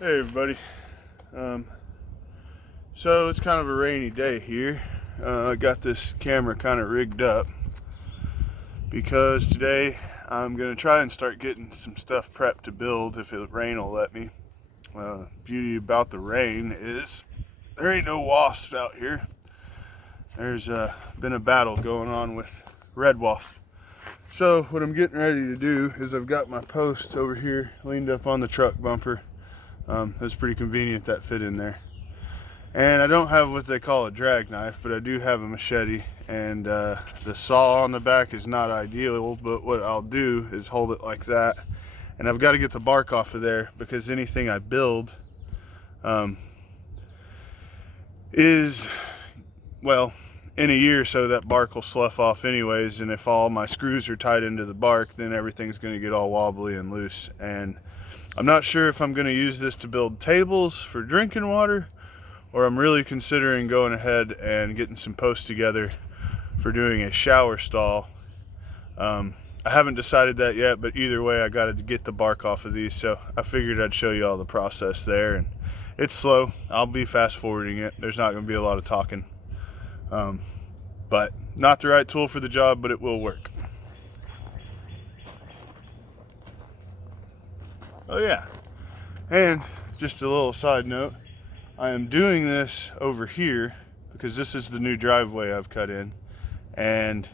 Hey everybody. So it's kind of a rainy day here. I got this camera kind of rigged up because today I'm going to try and start getting some stuff prepped to build if the rain will let me. Beauty about the rain is there ain't no wasps out here. There's been a battle going on with red wasps. So what I'm getting ready to do is I've got my post over here leaned up on the truck bumper. It's pretty convenient that fit in there. And I don't have what they call a drag knife, but I do have a machete, and the saw on the back is not ideal, but what I'll do is hold it like that. And I've got to get the bark off of there because anything I build is, well, in a year or so that bark will slough off anyways, and if all my screws are tied into the bark, then everything's going to get all wobbly and loose. And I'm not sure if I'm going to use this to build tables for drinking water, or I'm really considering going ahead and getting some posts together for doing a shower stall. I haven't decided that yet, but either way I got to get the bark off of these, so I figured I'd show you all the process there. And it's slow. I'll be fast forwarding it. There's not going to be a lot of talking, but not the right tool for the job, but it will work. Oh yeah, and just a little side note, I am doing this over here because this is the new driveway I've cut in, and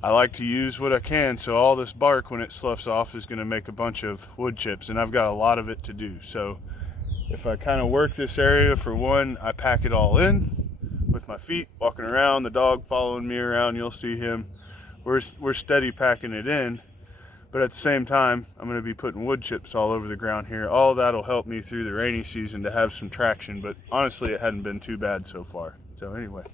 I like to use what I can, so all this bark when it sloughs off is going to make a bunch of wood chips, and I've got a lot of it to do. So if I kind of work this area for one, I pack it all in with my feet, walking around, the dog following me around, you'll see him. We're steady packing it in. But at the same time, I'm going to be putting wood chips all over the ground here. All that'll help me through the rainy season to have some traction, but honestly, it hadn't been too bad so far. So anyway.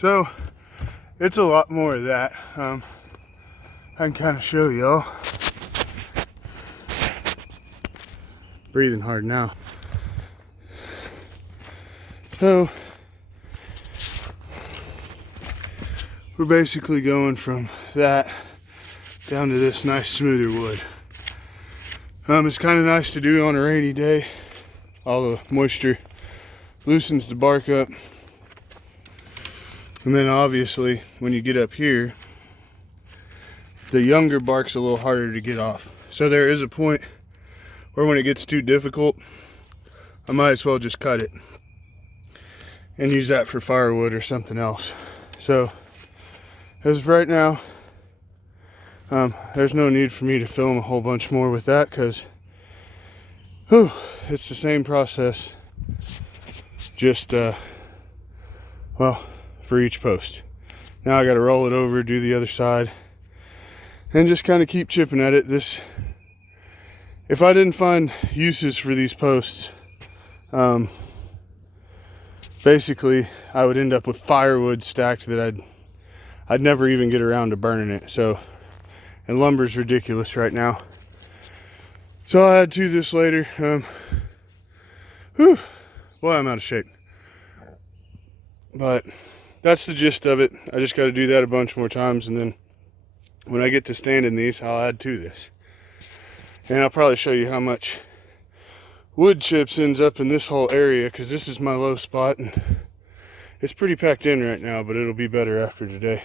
So it's a lot more of that. I can kind of show y'all. Breathing hard now. So we're basically going from that down to this nice smoother wood. It's kind of nice to do on a rainy day. All the moisture loosens the bark up. And then obviously when you get up here, the younger bark's a little harder to get off. So there is a point where when it gets too difficult, I might as well just cut it. and use that for firewood or something else. So as of right now, there's no need for me to film a whole bunch more with that, because it's the same process, just well, for each post. Now I got to roll it over, do the other side, and just kind of keep chipping at it. If I didn't find uses for these posts, basically I would end up with firewood stacked that I'd never even get around to burning it. So, and lumber's ridiculous right now, so I'll add to this later. Boy, I'm out of shape, but that's the gist of it. I just got to do that a bunch more times, and then when I get to standing these, I'll add to this, and I'll probably show you how much wood chips ends up in this whole area, because this is my low spot and it's pretty packed in right now, but it'll be better after today.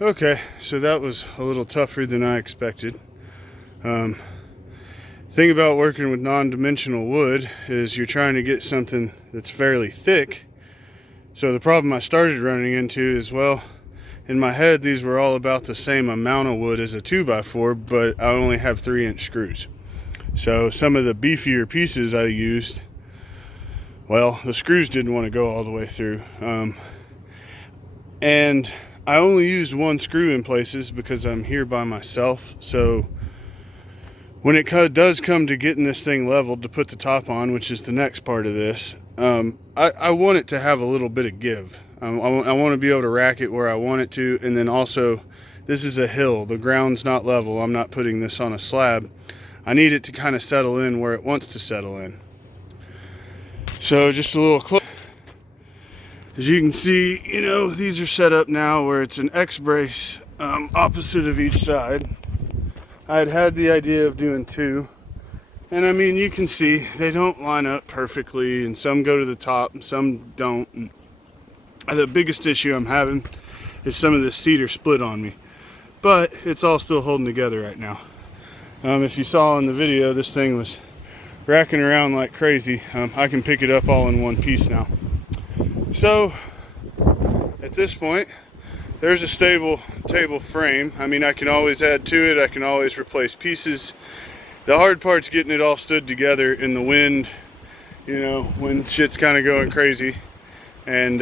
Okay, so that was a little tougher than I expected. Thing about working with non-dimensional wood is you're trying to get something that's fairly thick. So the problem I started running into is, well, in my head these were all about the same amount of wood as a 2x4, but I only have 3-inch screws. So some of the beefier pieces I used, well, the screws didn't want to go all the way through. And I only used one screw in places because I'm here by myself. So when it does come to getting this thing leveled to put the top on, which is the next part of this, I want it to have a little bit of give. I want to be able to rack it where I want it to. And then also, this is a hill. The ground's not level. I'm not putting this on a slab. I need it to kind of settle in where it wants to settle in. So just a little close. As you can see, you know, these are set up now where it's an X brace opposite of each side. I had the idea of doing 2. And I mean, you can see they don't line up perfectly, and some go to the top and some don't. And the biggest issue I'm having is some of this cedar split on me. But it's all still holding together right now. If you saw in the video, this thing was racking around like crazy. I can pick it up all in one piece now. So at this point, there's a stable table frame. I mean, I can always add to it. I can always replace pieces. The hard part's getting it all stood together in the wind, you know, when shit's kind of going crazy. And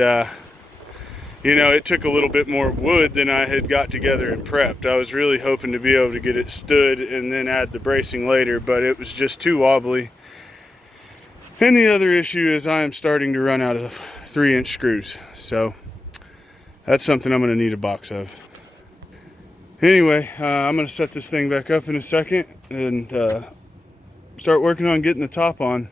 you know, it took a little bit more wood than I had got together and prepped. I was really hoping to be able to get it stood and then add the bracing later, but it was just too wobbly. And the other issue is I am starting to run out of 3-inch screws. So that's something I'm going to need a box of. Anyway, I'm going to set this thing back up in a second and start working on getting the top on.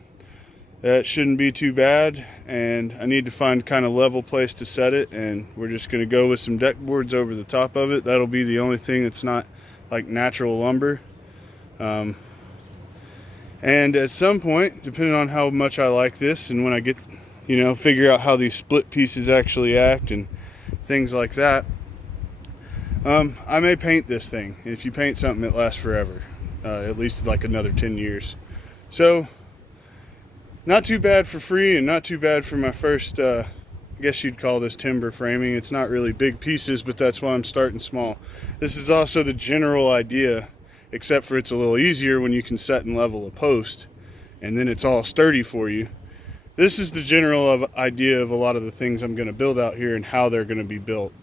That shouldn't be too bad, and I need to find kind of level place to set it, and we're just going to go with some deck boards over the top of it. That'll be the only thing that's not like natural lumber. And at some point, depending on how much I like this and when I get, you know, figure out how these split pieces actually act and things like that, I may paint this thing. If you paint something, it lasts forever, at least like another 10 years. So not too bad for free, and not too bad for my first, I guess you'd call this timber framing. It's not really big pieces, but that's why I'm starting small. This is also the general idea, except for it's a little easier when you can set and level a post, and then it's all sturdy for you. This is the general idea of a lot of the things I'm going to build out here and how they're going to be built.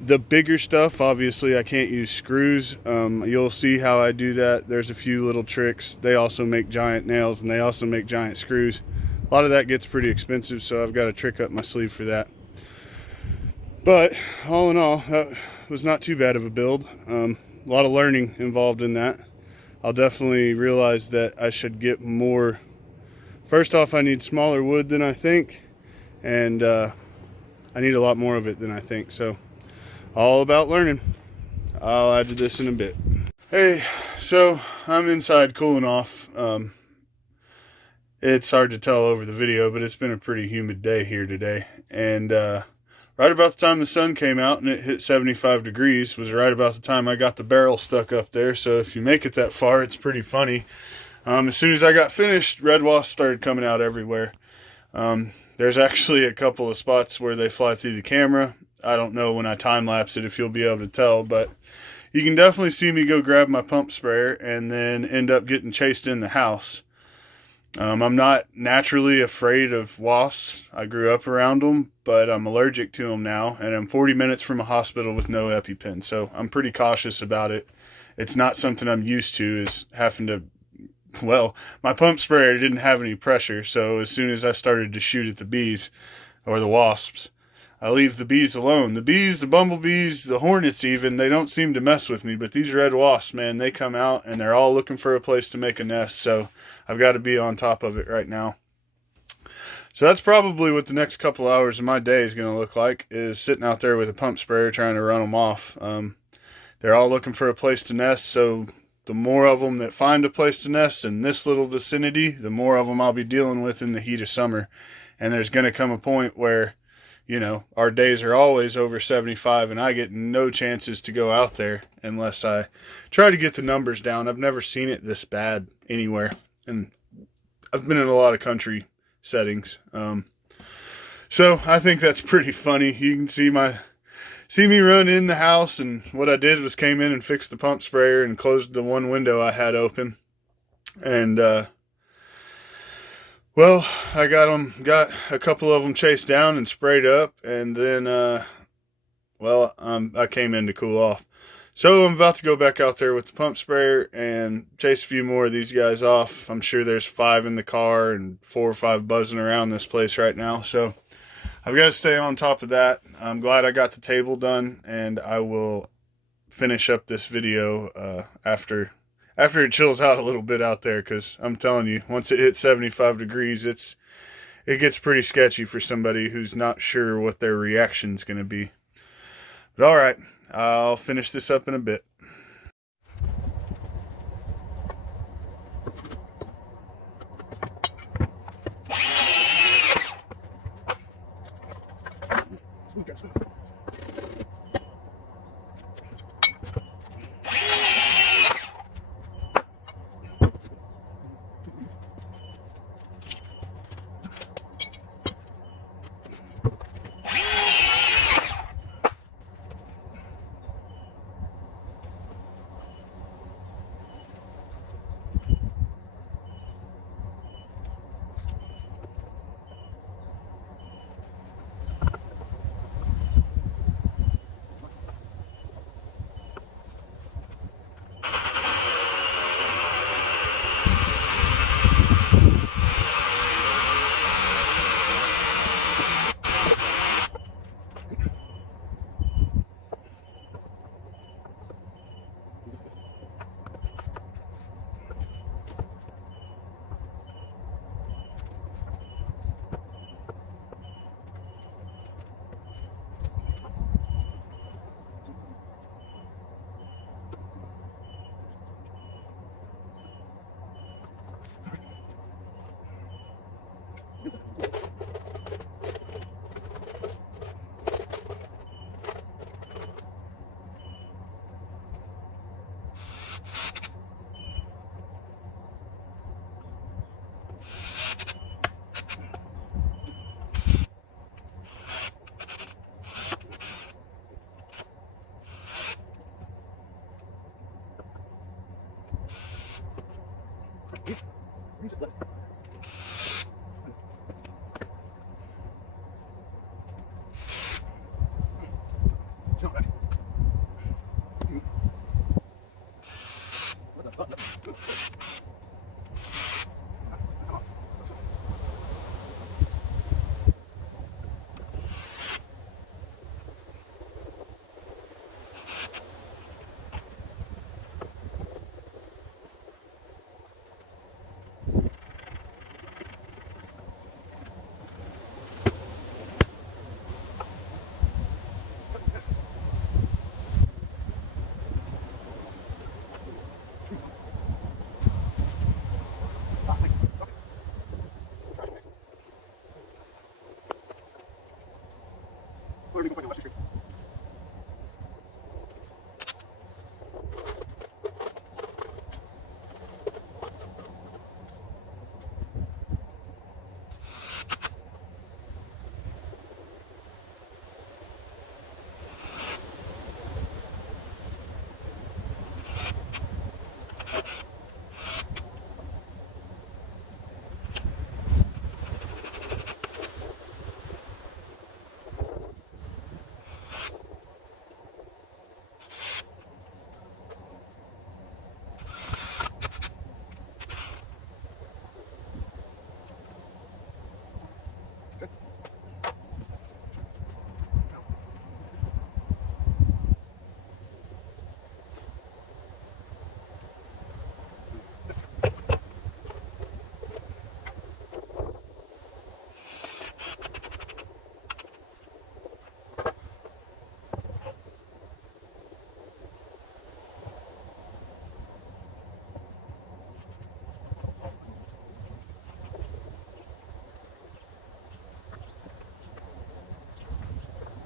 The bigger stuff, obviously I can't use screws. You'll see how I do that. There's a few little tricks. They also make giant nails, and they also make giant screws. A lot of that gets pretty expensive, so I've got a trick up my sleeve for that. But all in all, that was not too bad of a build. A lot of learning involved in that. I'll definitely realize that I should get more. First off, I need smaller wood than I think, and I need a lot more of it than I think. So all about learning. I'll add to this in a bit. Hey, so I'm inside cooling off. It's hard to tell over the video, but it's been a pretty humid day here today. And right about the time the sun came out and it hit 75 degrees was right about the time I got the barrel stuck up there. So if you make it that far, it's pretty funny. As soon as I got finished, red wasps started coming out everywhere. There's actually a couple of spots where they fly through the camera. I don't know when I time lapse it if you'll be able to tell, but you can definitely see me go grab my pump sprayer and then end up getting chased in the house. I'm not naturally afraid of wasps. I grew up around them, but I'm allergic to them now, and I'm 40 minutes from a hospital with no EpiPen, so I'm pretty cautious about it. It's not something I'm used to, is having to, well, my pump sprayer didn't have any pressure, so as soon as I started to shoot at the bees, or the wasps, I leave the bees alone. The bees, the bumblebees, the hornets even, they don't seem to mess with me. But these red wasps, man, they come out and they're all looking for a place to make a nest. So I've got to be on top of it right now. So that's probably what the next couple hours of my day is going to look like, is sitting out there with a pump sprayer trying to run them off. They're all looking for a place to nest. So the more of them that find a place to nest in this little vicinity, the more of them I'll be dealing with in the heat of summer. And there's going to come a point where, you know, our days are always over 75 and I get no chances to go out there unless I try to get the numbers down. I've never seen it this bad anywhere. And I've been in a lot of country settings. So I think that's pretty funny. You can see me run in the house, and what I did was came in and fixed the pump sprayer and closed the one window I had open. And, well, I got a couple of them chased down and sprayed up, and then, I came in to cool off. So I'm about to go back out there with the pump sprayer and chase a few more of these guys off. I'm sure there's 5 in the car and 4 or 5 buzzing around this place right now. So I've got to stay on top of that. I'm glad I got the table done, and I will finish up this video after it chills out a little bit out there, because I'm telling you, once it hits 75 degrees, it gets pretty sketchy for somebody who's not sure what their reaction's going to be. But all right, I'll finish this up in a bit.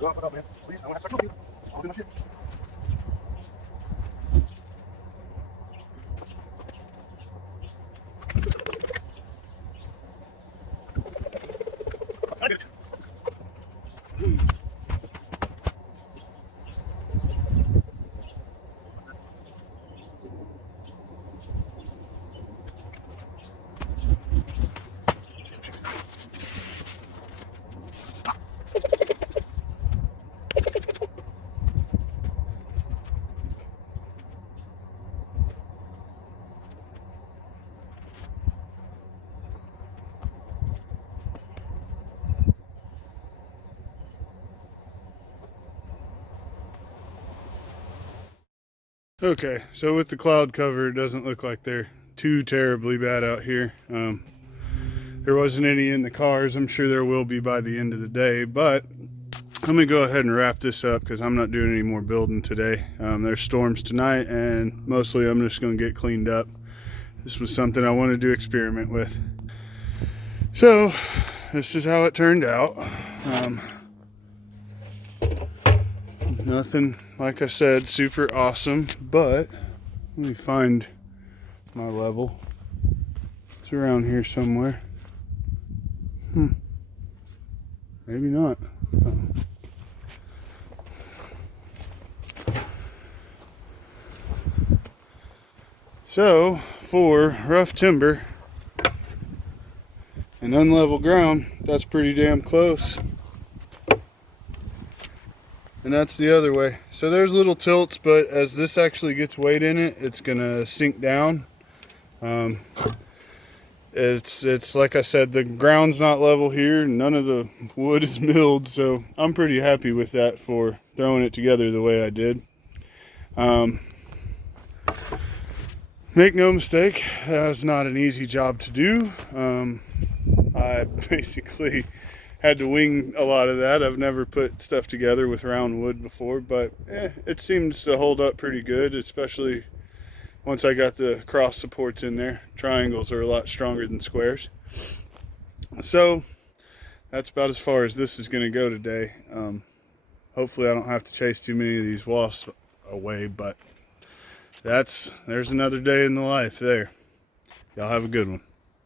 Go off it up, man. Please, I want to have to with you. I'll do my shit. I did it. Okay, so with the cloud cover, it doesn't look like they're too terribly bad out here. There wasn't any in the cars. I'm sure there will be by the end of the day, but let me go ahead and wrap this up because I'm not doing any more building today. There's storms tonight, and mostly I'm just going to get cleaned up. This was something I wanted to experiment with. So this is how it turned out. Nothing, like I said, super awesome, but let me find my level. It's around here somewhere. Maybe not. So for rough timber and unlevel ground, that's pretty damn close. And that's the other way. So there's little tilts, but as this actually gets weight in it, it's gonna sink down. It's like I said, the ground's not level here. None of the wood is milled, so I'm pretty happy with that for throwing it together the way I did. Make no mistake, that's not an easy job to do. I basically had to wing a lot of that. I've never put stuff together with round wood before, but it seems to hold up pretty good, especially once I got the cross supports in there. Triangles are a lot stronger than squares. So that's about as far as this is going to go today. Hopefully I don't have to chase too many of these wasps away, but there's another day in the life there. Y'all have a good one.